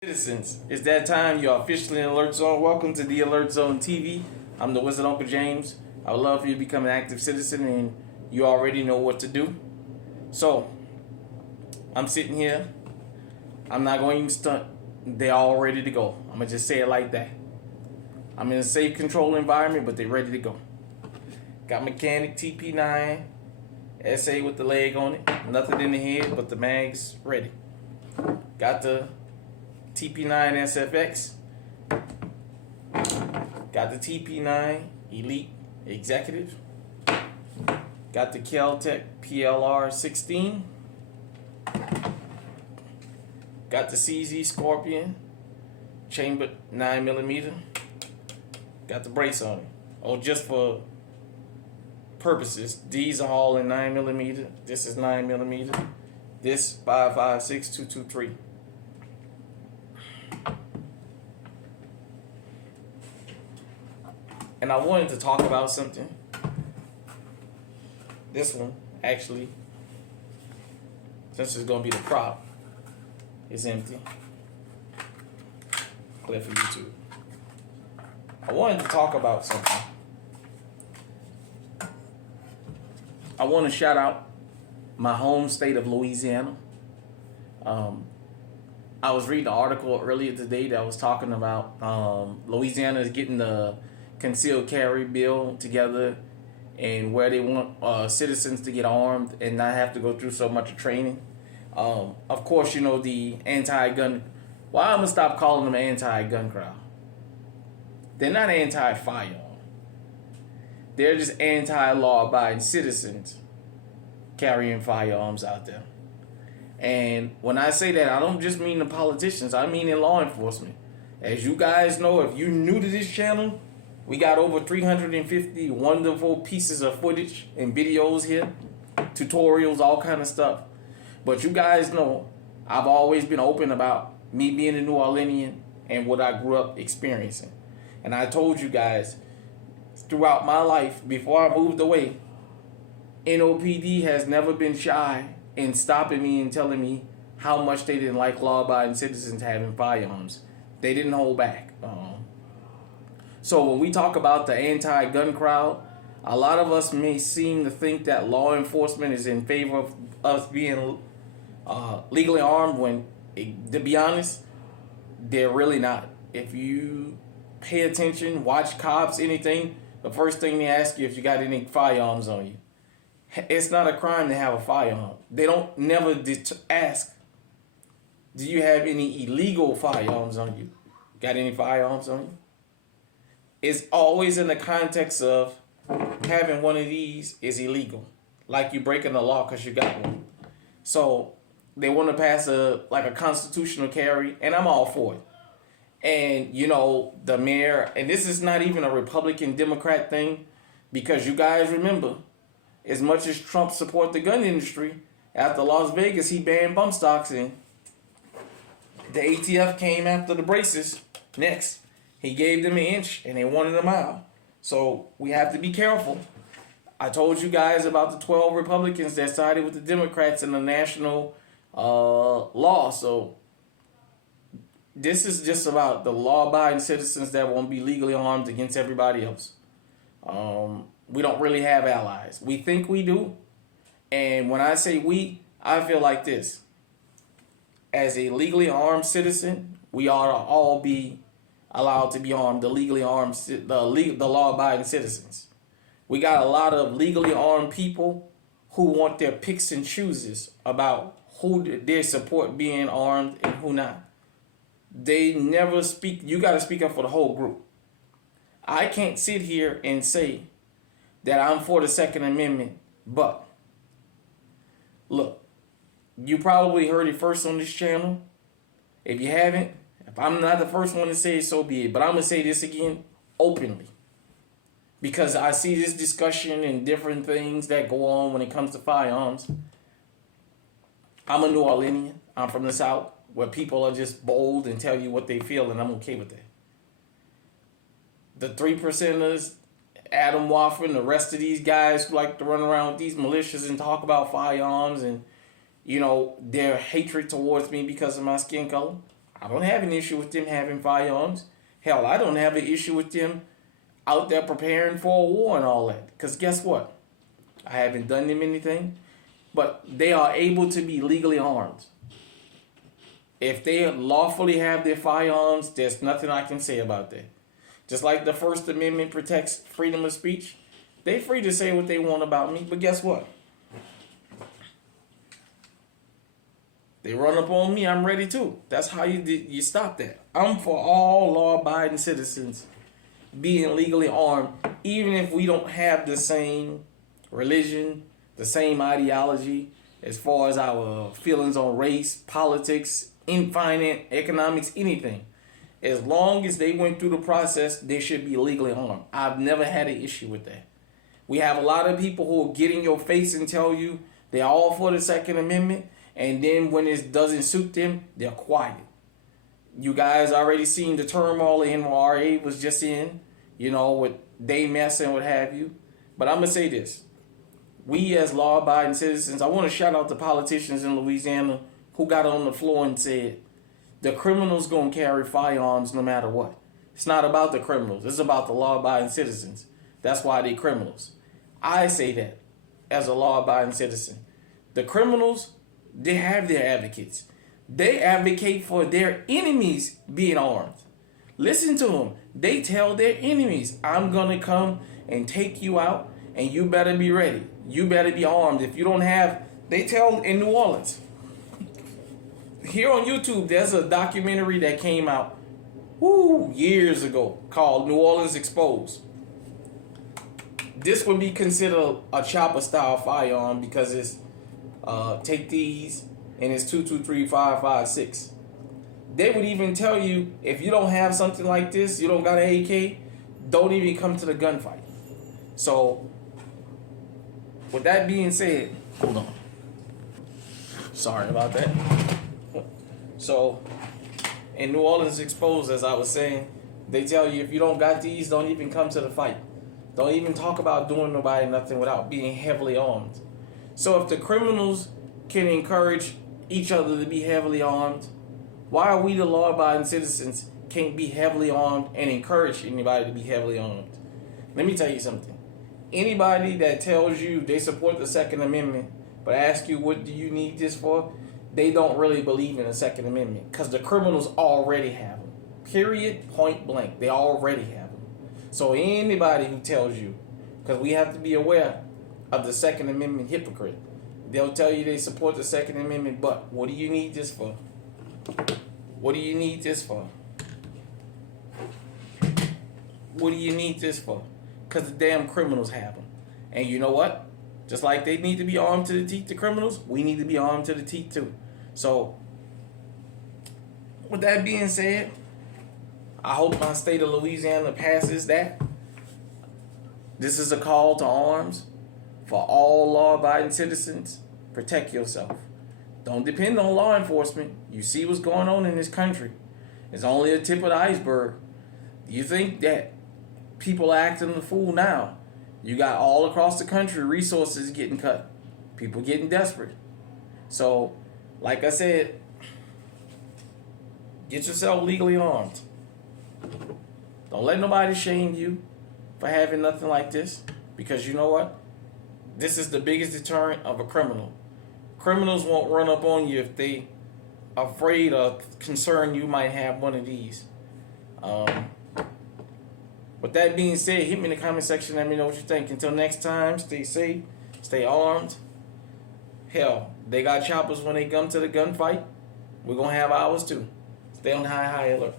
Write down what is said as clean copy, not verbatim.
Citizens, it's that time. You're officially in Alert Zone. Welcome to the Alert Zone TV. I'm the Wizard Uncle James. I would love for you to become an active citizen, and you already know what to do. So, I'm sitting here. I'm not going to even stunt. They're all ready to go. I'm going to just say it like that. I'm in a safe, controlled environment, but they're ready to go. Got mechanic TP9, SA with the leg on it. Nothing in the head, but the mag's ready. Got the TP9 SFX. Got the TP9 Elite Executive. Got the Kel-Tec PLR 16. Got the CZ Scorpion chambered 9mm. Got the brace on it. Oh, just for purposes, these are all in 9mm. This is 9mm. This 5.56 223. And I wanted to talk about something. This one, actually, since it's going to be the prop, is empty. Clear for YouTube. I wanted to talk about something. I want to shout out my home state of Louisiana. I was reading an article earlier today that was talking about Louisiana is getting the concealed carry bill together, and where they want citizens to get armed and not have to go through so much training. Of course, you know, the anti-gun. Well, I'm gonna stop calling them anti-gun crowd. They're not anti-firearm. They're just anti-law-abiding citizens carrying firearms out there. And when I say that, I don't just mean the politicians. I mean in law enforcement. As you guys know, if you're new to this channel, we got over 350 wonderful pieces of footage and videos here, tutorials, all kind of stuff. But you guys know I've always been open about me being a New Orleanian and what I grew up experiencing. And I told you guys throughout my life, before I moved away, NOPD has never been shy in stopping me and telling me how much they didn't like law-abiding citizens having firearms. They didn't hold back. So when we talk about the anti-gun crowd, a lot of us may seem to think that law enforcement is in favor of us being legally armed when, to be honest, they're really not. If you pay attention, watch cops, anything, the first thing they ask you if you got any firearms on you. It's not a crime to have a firearm. They don't never ask, do you have any illegal firearms on you? Got any firearms on you? It's always in the context of having one of these is illegal. Like you breaking the law because you got one. So they want to pass a constitutional carry, and I'm all for it. And, you know, the mayor, and this is not even a Republican Democrat thing, because you guys remember, as much as Trump support the gun industry, after Las Vegas, he banned bump stocks, and the ATF came after the braces next. He gave them an inch, and they wanted a mile. So we have to be careful. I told you guys about the 12 Republicans that sided with the Democrats in the national law. So this is just about the law-abiding citizens that won't be legally armed against everybody else. We don't really have allies. We think we do. And when I say we, I feel like this. As a legally armed citizen, we ought to all be allowed to be armed, the legally armed, the law-abiding citizens. We got a lot of legally armed people who want their picks and chooses about who they support being armed and who not. They never speak. You got to speak up for the whole group. I can't sit here and say that I'm for the Second Amendment, but look, you probably heard it first on this channel. If you haven't, if I'm not the first one to say it, so be it. But I'm going to say this again openly, because I see this discussion and different things that go on when it comes to firearms. I'm a New Orleanian. I'm from the South, where people are just bold and tell you what they feel, and I'm okay with that. The 3%ers, Adam Wofford, the rest of these guys who like to run around with these militias and talk about firearms and, you know, their hatred towards me because of my skin color. I don't have an issue with them having firearms. Hell, I don't have an issue with them out there preparing for a war and all that. Because guess what? I haven't done them anything, but they are able to be legally armed. If they lawfully have their firearms, there's nothing I can say about that. Just like the First Amendment protects freedom of speech, they free to say what they want about me, but guess what? They run up on me, I'm ready too. That's how you stop that. I'm for all law-abiding citizens being legally armed, even if we don't have the same religion, the same ideology, as far as our feelings on race, politics, in finance, economics, anything. As long as they went through the process, they should be legally armed. I've never had an issue with that. We have a lot of people who will get in your face and tell you they're all for the Second Amendment, and then when it doesn't suit them, they're quiet. You guys already seen the turmoil the NRA was just in, with Dave Mess and what have you. But I'm going to say this. We as law-abiding citizens, I want to shout out the politicians in Louisiana who got on the floor and said, the criminals going to carry firearms no matter what. It's not about the criminals. It's about the law-abiding citizens. That's why they criminals. I say that as a law-abiding citizen. The criminals, they have their advocates. They advocate for their enemies being armed. Listen to them. They tell their enemies, I'm going to come and take you out, and you better be ready. You better be armed. If you don't have, they tell in New Orleans. Here on YouTube, there's a documentary that came out years ago called New Orleans Exposed. This would be considered a chopper style firearm because it's take these and it's 223-556. They would even tell you if you don't have something like this, you don't got an AK, don't even come to the gunfight. So, with that being said, hold on. Sorry about that. So, in New Orleans Exposed, as I was saying, they tell you if you don't got these, don't even come to the fight. Don't even talk about doing nobody nothing without being heavily armed. So if the criminals can encourage each other to be heavily armed, why are we, the law-abiding citizens, can't be heavily armed and encourage anybody to be heavily armed? Let me tell you something. Anybody that tells you they support the Second Amendment but ask you what do you need this for, they don't really believe in the Second Amendment because the criminals already have them. Period, point blank. They already have them. So anybody who tells you, because we have to be aware of the Second Amendment hypocrite, they'll tell you they support the Second Amendment, but what do you need this for? What do you need this for? What do you need this for? Because the damn criminals have them. And you know what? Just like they need to be armed to the teeth, the criminals, we need to be armed to the teeth too. So, with that being said, I hope my state of Louisiana passes that. This is a call to arms for all law-abiding citizens. Protect yourself. Don't depend on law enforcement. You see what's going on in this country. It's only the tip of the iceberg. You think that people are acting the fool now. You got all across the country resources getting cut. People getting desperate. So, like I said, get yourself legally armed. Don't let nobody shame you for having nothing like this. Because you know what? This is the biggest deterrent of a criminal. Criminals won't run up on you if they are afraid or concerned you might have one of these. With that being said, hit me in the comment section. Let me know what you think. Until next time, stay safe, stay armed. Hell, they got choppers when they come to the gunfight. We're going to have ours too. Stay on high alert.